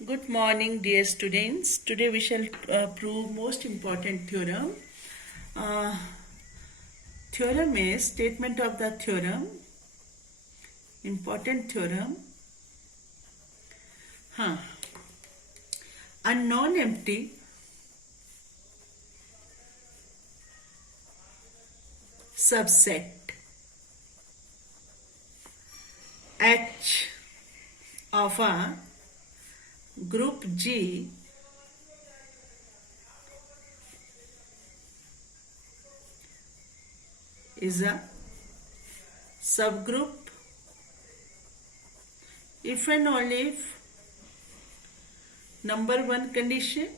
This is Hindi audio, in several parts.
Good morning, dear students. Today we shall prove most important theorem. Uh, Theorem is statement of the theorem. Important theorem. A non-empty subset H of a group G is a subgroup if and only if number one condition,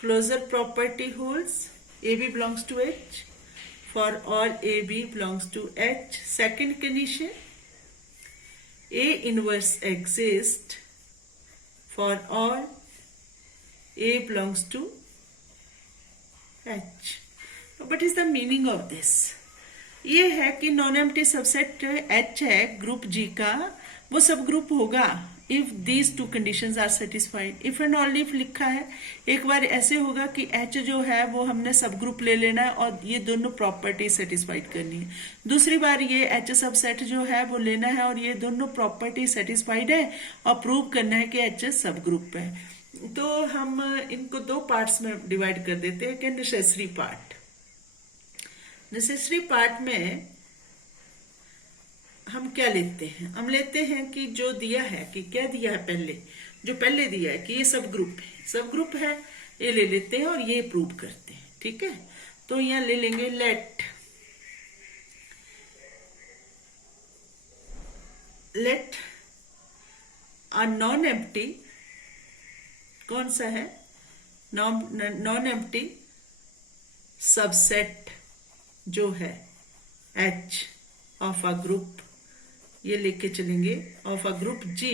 closure property holds, AB belongs to H for all AB belongs to H. Second condition, A inverse exists for all A belongs to H. What is the meaning of this? ये है कि नॉन एम्प्टी सबसेट H है ग्रुप G का, वो सब ग्रुप होगा if these two conditions are satisfied. If and only if लिखा है. एक बार ऐसे होगा कि H जो है वो हमने सब ग्रुप ले लेना है और ये दोनों प्रॉपर्टी सेटिस्फाइड करनी है. दूसरी बार ये H सबसेट जो है वो लेना है और ये दोनों प्रॉपर्टी सेटिस्फाइड है और प्रूव करना है कि H सब ग्रुप है. तो हम इनको दो पार्ट्स में डिवाइड कर देते हैं कि नेसेसरी पार्ट. नेसेसरी पार्ट में हम क्या लेते हैं? हम लेते हैं कि जो दिया है कि क्या दिया है जो पहले दिया है कि ये सब ग्रुप है ये ले लेते हैं और ये प्रूव करते हैं. ठीक है, तो यहां ले लेंगे लेट अ नॉन एम्प्टी, कौन सा है? नॉन एम्प्टी सबसेट जो है H ऑफ अ ग्रुप, ये लेके चलेंगे, of a group G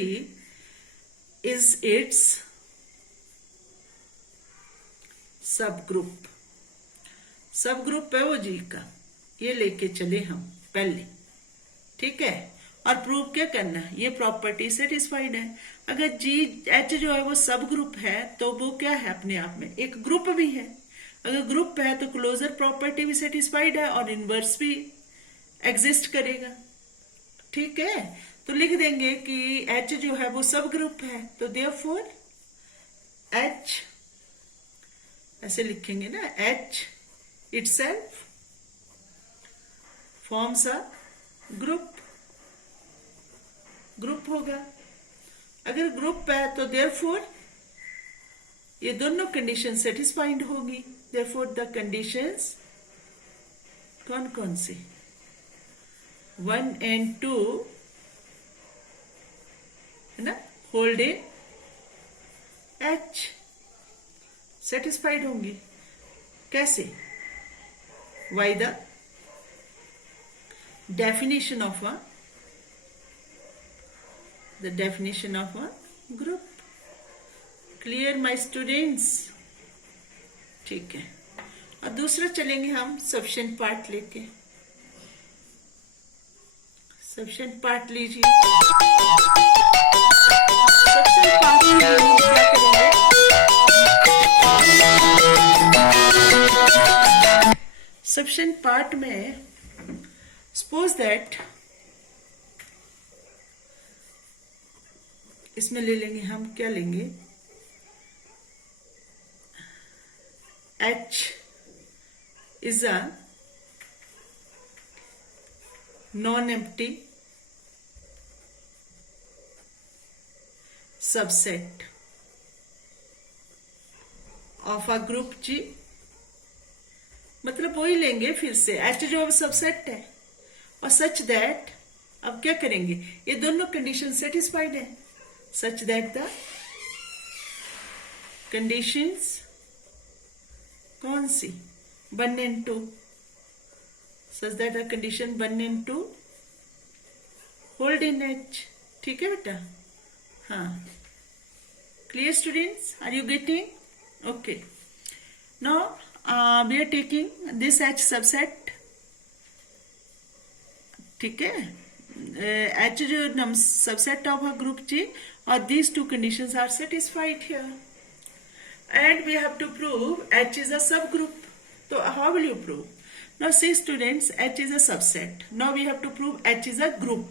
is it's सब ग्रुप है वो G का, ये लेके चले हम पहले. ठीक है, और प्रूव क्या करना है? ये प्रॉपर्टी सेटिस्फाइड है. अगर H जो है वो सब ग्रुप है तो वो क्या है? अपने आप में एक ग्रुप भी है. अगर ग्रुप है तो क्लोजर प्रॉपर्टी भी सेटिस्फाइड है और इनवर्स भी एग्जिस्ट करेगा. ठीक है, तो लिख देंगे कि H जो है वो सब ग्रुप है, तो देयरफॉर H ऐसे लिखेंगे ना, H itself forms a group होगा. अगर ग्रुप है तो देयरफॉर ये दोनों कंडीशन सेटिस्फाइड होगी. देयरफॉर द कंडीशंस कौन सी? 1 and 2 है ना, होल्ड इन H सेटिस्फाइड होंगी. कैसे? Why the definition of a group. Clear my students? ठीक है, और दूसरा चलेंगे हम सफिशिएंट पार्ट लेके. सफिशिएंट पार्ट लीजिए. सफिशिएंट पार्ट में हम क्या करेंगे? सफिशिएंट पार्ट में सपोज दैट इसमें ले लेंगे हम, क्या लेंगे? H is a non-empty subset of a group G. मतलब वही लेंगे फिर से, H जो अब सबसेट है और सच दैट, अब क्या करेंगे? ये दोनों कंडीशन सेटिस्फाइड है. सच दैट द कंडीशंस कौन सी? 1 and 2. Such that the condition 1 and 2 hold in H. ठीक है बेटा? हाँ, clear students? Are you getting? Okay, now we are taking this H subset. ठीक है, H जो subset of a group G or these two conditions are satisfied here. And we have to prove H is a subgroup. So how will you prove? Now see students, H is a subset. Now we have to prove H is a group.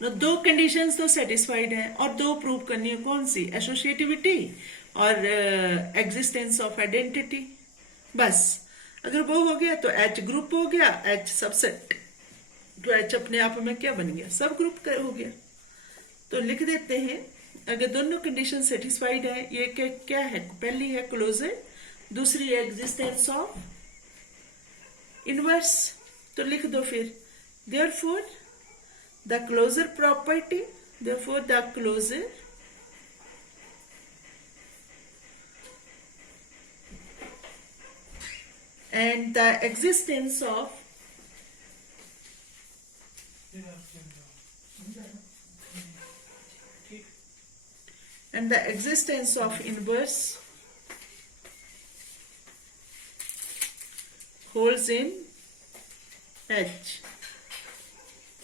Now दो conditions तो satisfied हैं और दो prove करनी है कौन सी? Associativity और existence of identity. बस अगर वो हो गया तो H ग्रुप हो गया, H सबसेट, तो H अपने आप में क्या बन गया? सब ग्रुप हो गया. तो लिख देते हैं अगर दोनों कंडीशन सेटिस्फाइड है, ये क्या है? पहली है क्लोजर, दूसरी है एग्जिस्टेंस ऑफ इनवर्स. तो लिख दो फिर therefore the closure property, therefore the closure and the existence of inverse holds in H.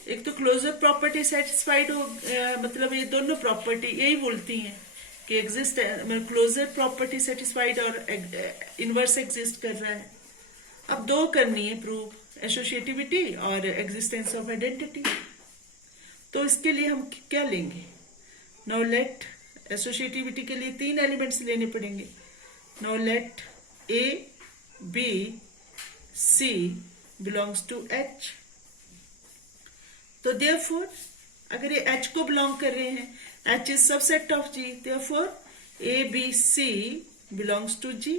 एक तो क्लोजर प्रॉपर्टी सेटिस्फाइड हो, मतलब ये दोनों प्रॉपर्टी यही बोलती हैं कि एग्जिस्ट, क्लोजर प्रॉपर्टी सेटिस्फाइड और इनवर्स एग्जिस्ट कर रहा है. अब दो करनी है प्रूव, एसोसिएटिविटी और एग्जिस्टेंस ऑफ आइडेंटिटी. तो इसके लिए हम क्या लेंगे? नाउ लेट, एसोसिएटिविटी के लिए 3 एलिमेंट्स लेने पड़ेंगे. Now let A B C belongs to H. तो देयरफॉर अगर ये एच को बिलोंग कर रहे हैं, H is subset of G, therefore A B C belongs to G.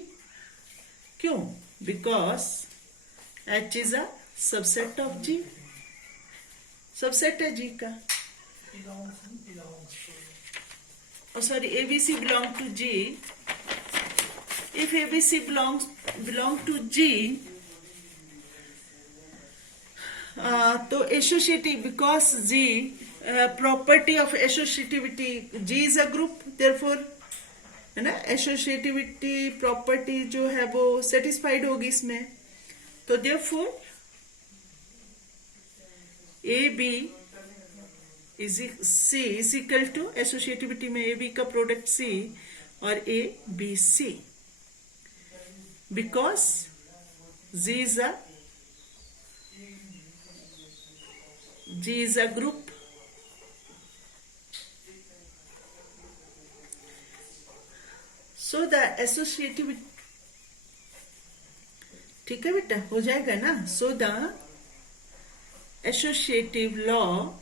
क्यों? Because H is a subset of G. Subset है G का. Oh sorry, ABC belong to G. If ABC belong to G, तो associative, because G property of associativity, G is a group, therefore है ना, एसोसिएटिविटी प्रॉपर्टी जो है वो सेटिस्फाइड होगी इसमें. तो therefore A B is C is equal to, associativity में ए बी का प्रोडक्ट सी और A B C, because G is a group. So the associativity, ठीक है बेटा, हो जाएगा ना. So the associative law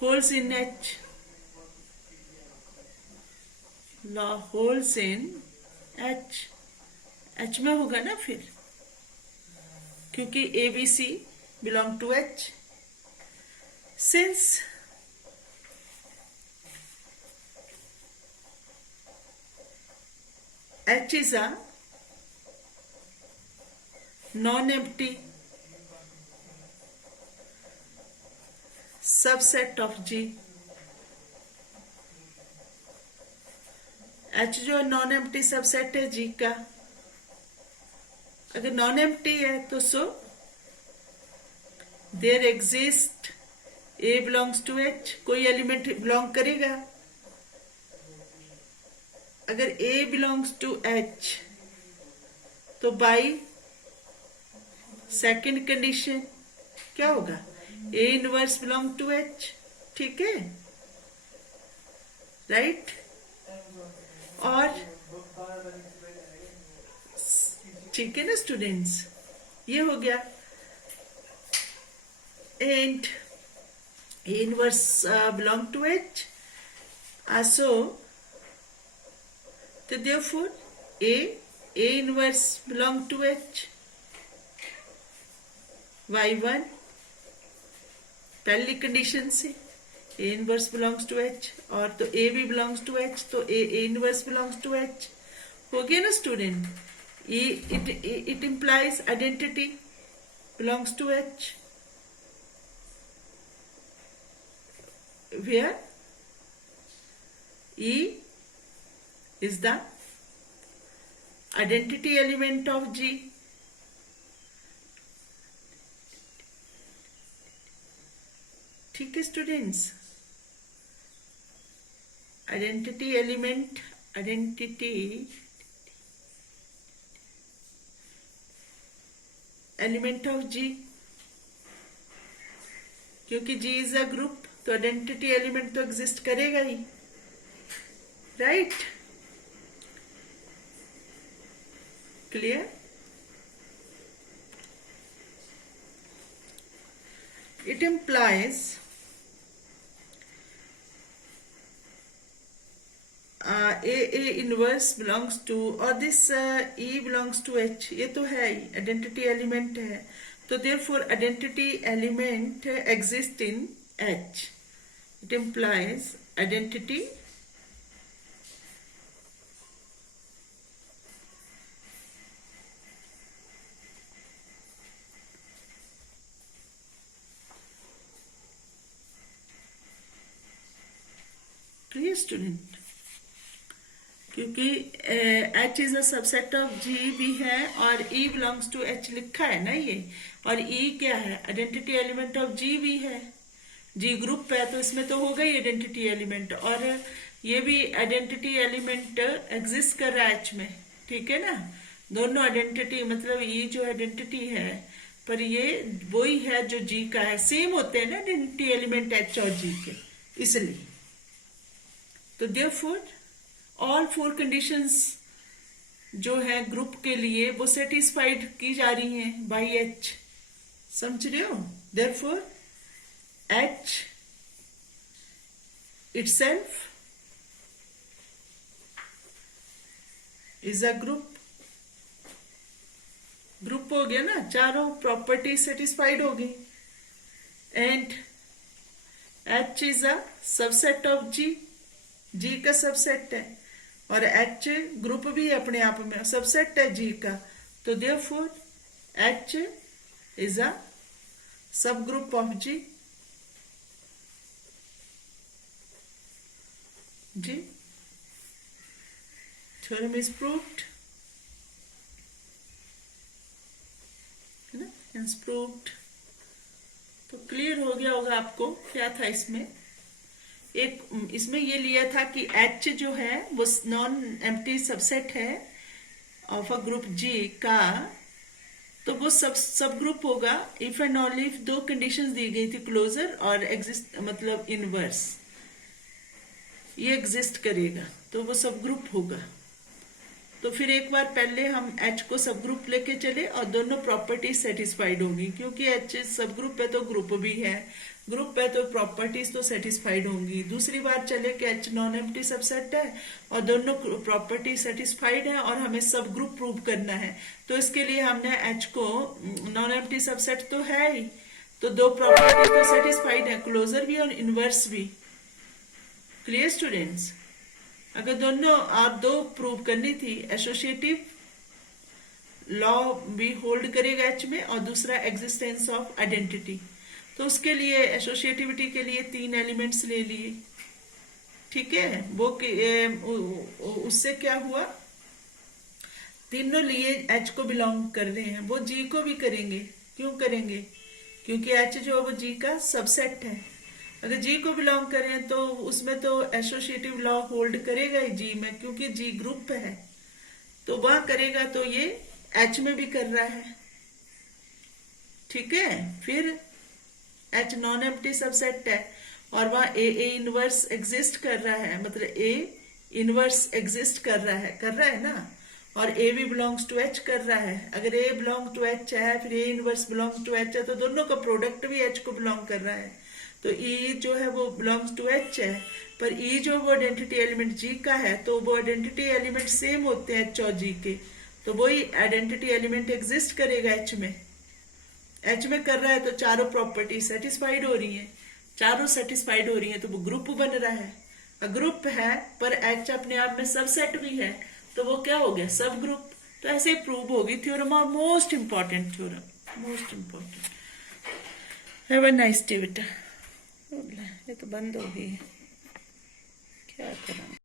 holds in H. Law holds in H. H में होगा ना फिर, क्योंकि ABC belong to H. Since H is a non-empty subset of G. H जो non-empty subset है G का, अगर non-empty है तो so there exist A belongs to H. कोई एलिमेंट बिलोंग करेगा. अगर A belongs to H तो बाई सेकेंड कंडीशन क्या होगा? A inverse belong to H. ठीक है, राइट. और ठीक है ना स्टूडेंट्स, ये हो गया. And A inverse belong to H. So तो therefore A inverse belong to H. Y1 पहली कंडीशन से A inverse belongs to H, और तो A भी belongs to H, तो A inverse belongs to H हो गया ना student. It implies identity belongs to H, where E is the identity element of G. ठीक है students, identity element of G, क्योंकि जी इज अ ग्रुप तो आइडेंटिटी एलिमेंट तो एग्जिस्ट करेगा ही, right? Clear? It implies A inverse belongs to, और this E belongs to H, ये तो है ही, आइडेंटिटी एलिमेंट है, तो therefore identity element exist in H. It implies identity clear student, क्योंकि H is a subset of G भी है और E बिलोंग्स टू H लिखा है ना ये, और E क्या है? आइडेंटिटी एलिमेंट ऑफ G भी है, G ग्रुप है तो इसमें तो होगा ही आइडेंटिटी एलिमेंट, और ये भी आइडेंटिटी एलिमेंट एग्जिस्ट कर रहा है H में, ठीक है ना? दोनों आइडेंटिटी, मतलब ये जो आइडेंटिटी है पर ये वही है जो G का है, सेम होते हैं ना आइडेंटिटी एलिमेंट H और G के, इसलिए तो therefore ऑल 4 कंडीशंस जो है ग्रुप के लिए वो सेटिस्फाइड की जा रही हैं बाय H, समझ रहे हो? therefore H itself is a group हो गया ना, चारों प्रॉपर्टी सेटिस्फाइड हो गई, and H is a subset of G का सबसेट है, और H ग्रुप भी अपने आप में सबसेट है G का, तो therefore H is a सब group of G. Theorem is proved, है ना? Hence proved. तो क्लियर हो गया होगा आपको क्या था इसमें. एक इसमें ये लिया था कि H जो है वो नॉन एम्प्टी सबसेट है ऑफ अ ग्रुप G का, तो वो सब ग्रुप होगा if and only if 2 conditions दी गई थी, क्लोजर और एग्जिस्ट, मतलब इनवर्स, ये एग्जिस्ट करेगा तो वो सब ग्रुप होगा. तो फिर एक बार पहले हम H को सब ग्रुप लेके चले और दोनों प्रॉपर्टीज सेटिस्फाइड होंगी, क्योंकि H सब ग्रुप है तो ग्रुप भी है, ग्रुप है तो प्रॉपर्टीज तो सेटिस्फाइड होंगी. दूसरी बार चले कि H नॉन एम्प्टी सबसेट है और दोनों प्रॉपर्टी सेटिस्फाइड है और हमें सब ग्रुप प्रूव करना है, तो इसके लिए हमने H को नॉन एम्प्टी सबसेट तो है ही, तो 2 प्रॉपर्टी तो सेटिस्फाइड है, क्लोजर भी और इनवर्स भी. Clear students? अगर दोनों आप 2 प्रूव करनी थी, एसोसिएटिव लॉ भी होल्ड करेगा H में और दूसरा एग्जिस्टेंस ऑफ आइडेंटिटी, तो उसके लिए एसोसिएटिविटी के लिए 3 एलिमेंट्स ले लिए, ठीक है? वो उससे क्या हुआ, तीनों लिए H को बिलोंग कर रहे हैं, वो G को भी करेंगे. क्यों करेंगे? क्योंकि H जो है वो G का सबसेट है. अगर G को बिलोंग करें तो उसमें तो एसोसिएटिव लॉ होल्ड करेगा ही G में, क्योंकि G ग्रुप है, तो वहां करेगा, तो ये H में भी कर रहा है, ठीक है? फिर H नॉन एम्प्टी सबसेट है और वहां A इनवर्स एग्जिस्ट कर रहा है, मतलब A इनवर्स एग्जिस्ट कर रहा है ना, और A भी बिलोंग्स टू H कर रहा है. अगर A बिलोंग टू H है फिर A inverse belongs to H है, तो दोनों का प्रोडक्ट भी H को बिलोंग कर रहा है, तो E जो है वो बिलोंग्स टू H है, पर E जो वो आइडेंटिटी एलिमेंट G का है, तो वो आइडेंटिटी एलिमेंट सेम होते हैं H और G के, तो वही आइडेंटिटी एलिमेंट एग्जिस्ट करेगा H में कर रहा है, तो चारों प्रॉपर्टी सेटिस्फाइड हो रही हैं, चारों सेटिस्फाइड हो रही हैं, तो वो ग्रुप बन रहा है. ग्रुप है पर H अपने आप में सबसेट भी है, तो वो क्या हो गया, सब ग्रुप. तो ऐसे ही प्रूव होगी थ्योरम, और most important theorem, most important. Have a nice day बेटा. ये तो बंद हो गई है, क्या करूं.